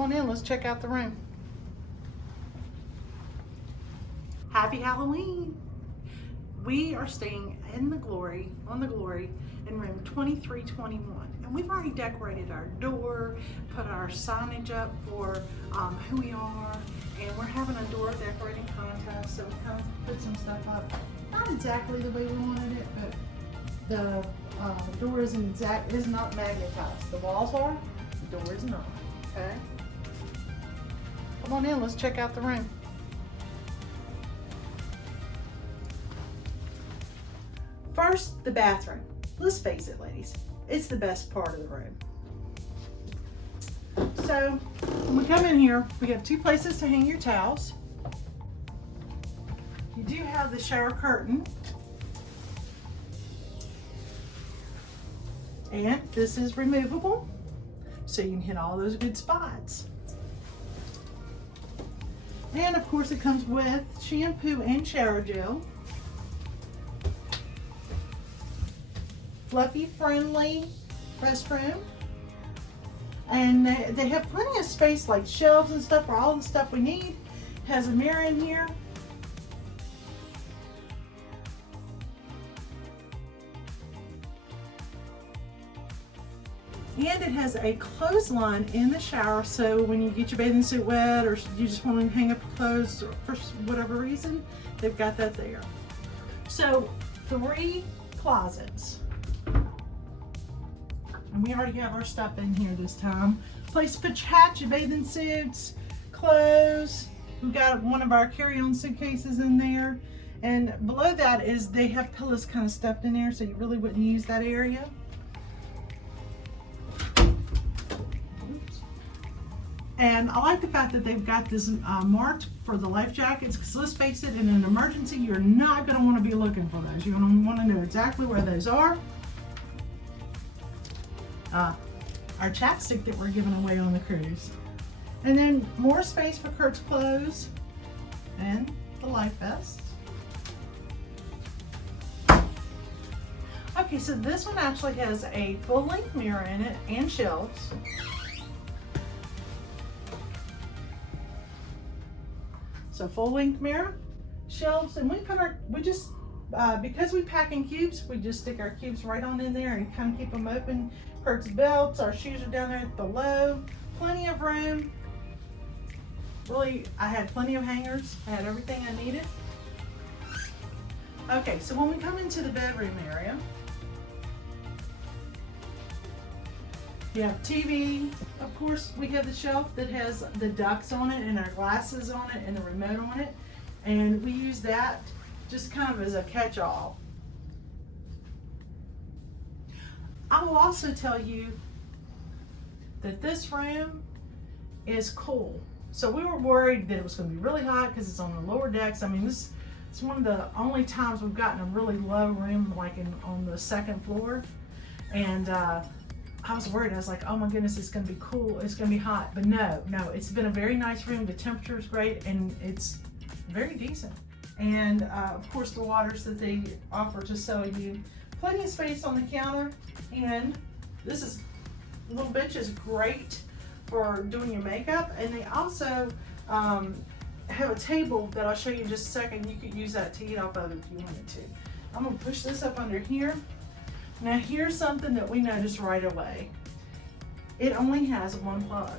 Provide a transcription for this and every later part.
Come on in, let's check out the room. Happy Halloween! We are staying in the Glory, in room 2321. And we've already decorated our door, put our signage up for who we are, and we're having a door decorating contest, so we kind of put some stuff up. Not exactly the way we wanted it, but the door is not magnetized. The walls are, the door is not, okay? Come on in, let's check out the room. First, the bathroom. Let's face it, ladies, it's the best part of the room. So, when we come in here, we have two places to hang your towels. You do have the shower curtain. And this is removable, so you can hit all those good spots. And of course it comes with shampoo and shower gel. Fluffy friendly restroom. And they have plenty of space, like shelves and stuff for all the stuff we need. Has a mirror in here. And it has a clothesline in the shower, so when you get your bathing suit wet or you just want to hang up your clothes for whatever reason, they've got that there. So 3 closets. And we already have our stuff in here this time. Place to put your hats, your bathing suits, clothes. We've got one of our carry-on suitcases in there. And below that is they have pillows kind of stuffed in there, so you really wouldn't use that area. And I like the fact that they've got this marked for the life jackets, because let's face it, in an emergency, you're not going to want to be looking for those. You're going to want to know exactly where those are. Our chapstick that we're giving away on the cruise. And then more space for Kurt's clothes and the life vest. Okay, so this one actually has a full-length mirror in it and shelves. So full-length mirror, shelves, and because we pack in cubes, we just stick our cubes right on in there and kind of keep them open. Kurt's belts, our shoes are down there below. Plenty of room. Really, I had plenty of hangers. I had everything I needed. Okay, so when we come into the bedroom area, you have TV. Of course, we have the shelf that has the ducks on it and our glasses on it and the remote on it. And we use that just kind of as a catch-all. I will also tell you that this room is cool. So we were worried that it was going to be really hot because it's on the lower decks. I mean, this is one of the only times we've gotten a really low room, like on the second floor. And I was worried. I was like, oh my goodness, it's going to be cool. It's going to be hot. But no, it's been a very nice room. The temperature is great and it's very decent. And of course, the waters that they offer to sell you. Plenty of space on the counter. And this little bitch is great for doing your makeup. And they also have a table that I'll show you in just a second. You could use that to eat off of if you wanted to. I'm going to push this up under here. Now here's something that we noticed right away. It only has one plug.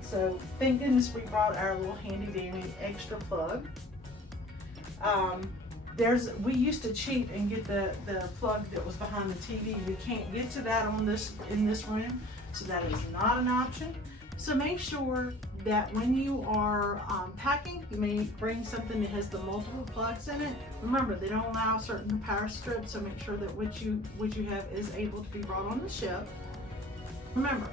So thank goodness we brought our little handy dandy extra plug. We used to cheat and get the plug that was behind the TV. We can't get to that in this room, so that is not an option. So make sure that when you are packing, you may bring something that has the multiple plugs in it. Remember, they don't allow certain power strips, so make sure that what you have is able to be brought on the ship. Remember,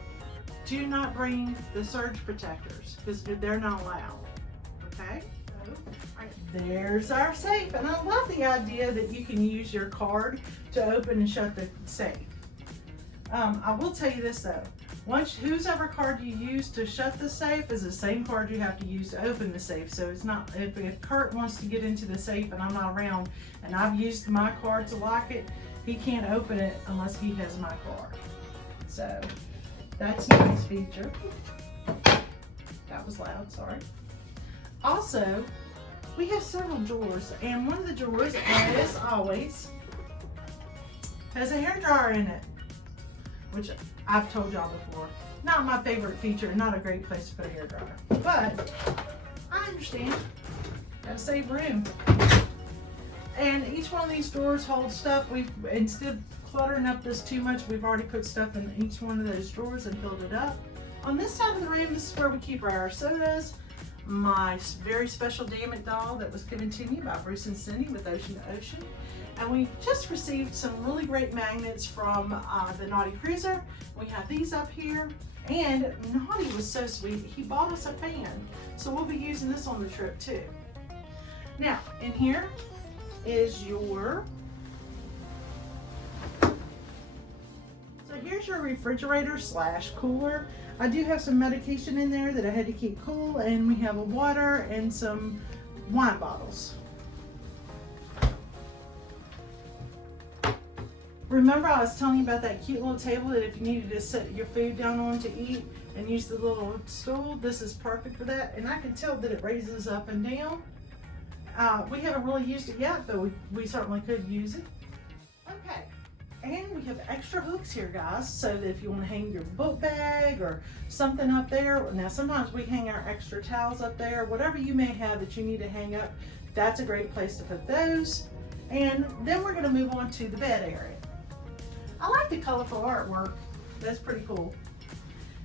do not bring the surge protectors because they're not allowed. Okay? There's our safe, and I love the idea that you can use your card to open and shut the safe. I will tell you this though, whosever card you use to shut the safe is the same card you have to use to open the safe. So it's not, if Kurt wants to get into the safe and I'm not around and I've used my card to lock it, he can't open it unless he has my card. So that's a nice feature. was loud, sorry. Also, we have several drawers, and one of the drawers, as always, has a hairdryer in it, which I've told y'all before. Not my favorite feature, not a great place to put a hairdryer, but I understand. Gotta save room. And each one of these drawers holds stuff. Instead of cluttering up this too much, we've already put stuff in each one of those drawers and filled it up. On this side of the room, this is where we keep our sodas. My very special Damn It doll that was given to me by Bruce and Cindy with Ocean to Ocean. And we just received some really great magnets from the Naughty Cruiser. We have these up here. And Naughty was so sweet, he bought us a fan. So we'll be using this on the trip too. Now, in here is your, so here's your refrigerator / cooler. I do have some medication in there that I had to keep cool, and we have a water and some wine bottles. Remember I was telling you about that cute little table that if you needed to set your food down on to eat and use the little stool, this is perfect for that. And I can tell that it raises up and down. We haven't really used it yet, but we certainly could use it. Okay, and we have extra hooks here, guys, so that if you want to hang your book bag or something up there. Now, sometimes we hang our extra towels up there. Whatever you may have that you need to hang up, that's a great place to put those. And then we're going to move on to the bed area. I like the colorful artwork. That's pretty cool.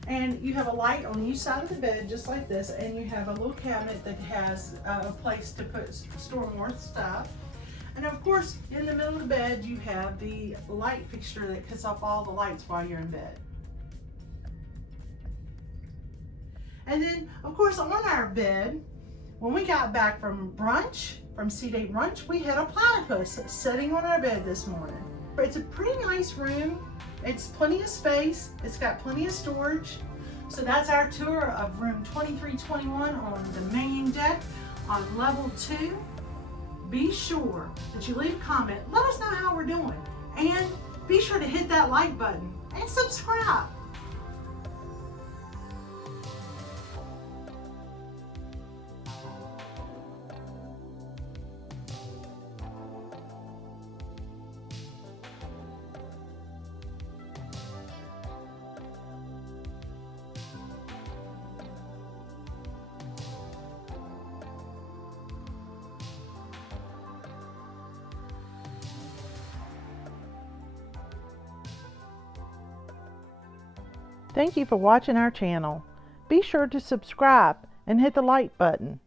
And you have a light on each side of the bed, just like this, and you have a little cabinet that has a place to store more stuff. And of course, in the middle of the bed, you have the light fixture that cuts off all the lights while you're in bed. And then, of course, on our bed, when we got back from brunch, from C-Date brunch, we had a platypus sitting on our bed this morning. It's a pretty nice room. It's plenty of space. It's got plenty of storage. So that's our tour of room 2321 on the main deck on level 2. Be sure that you leave a comment. Let us know how we're doing. And be sure to hit that like button and subscribe. Thank you for watching our channel. Be sure to subscribe and hit the like button.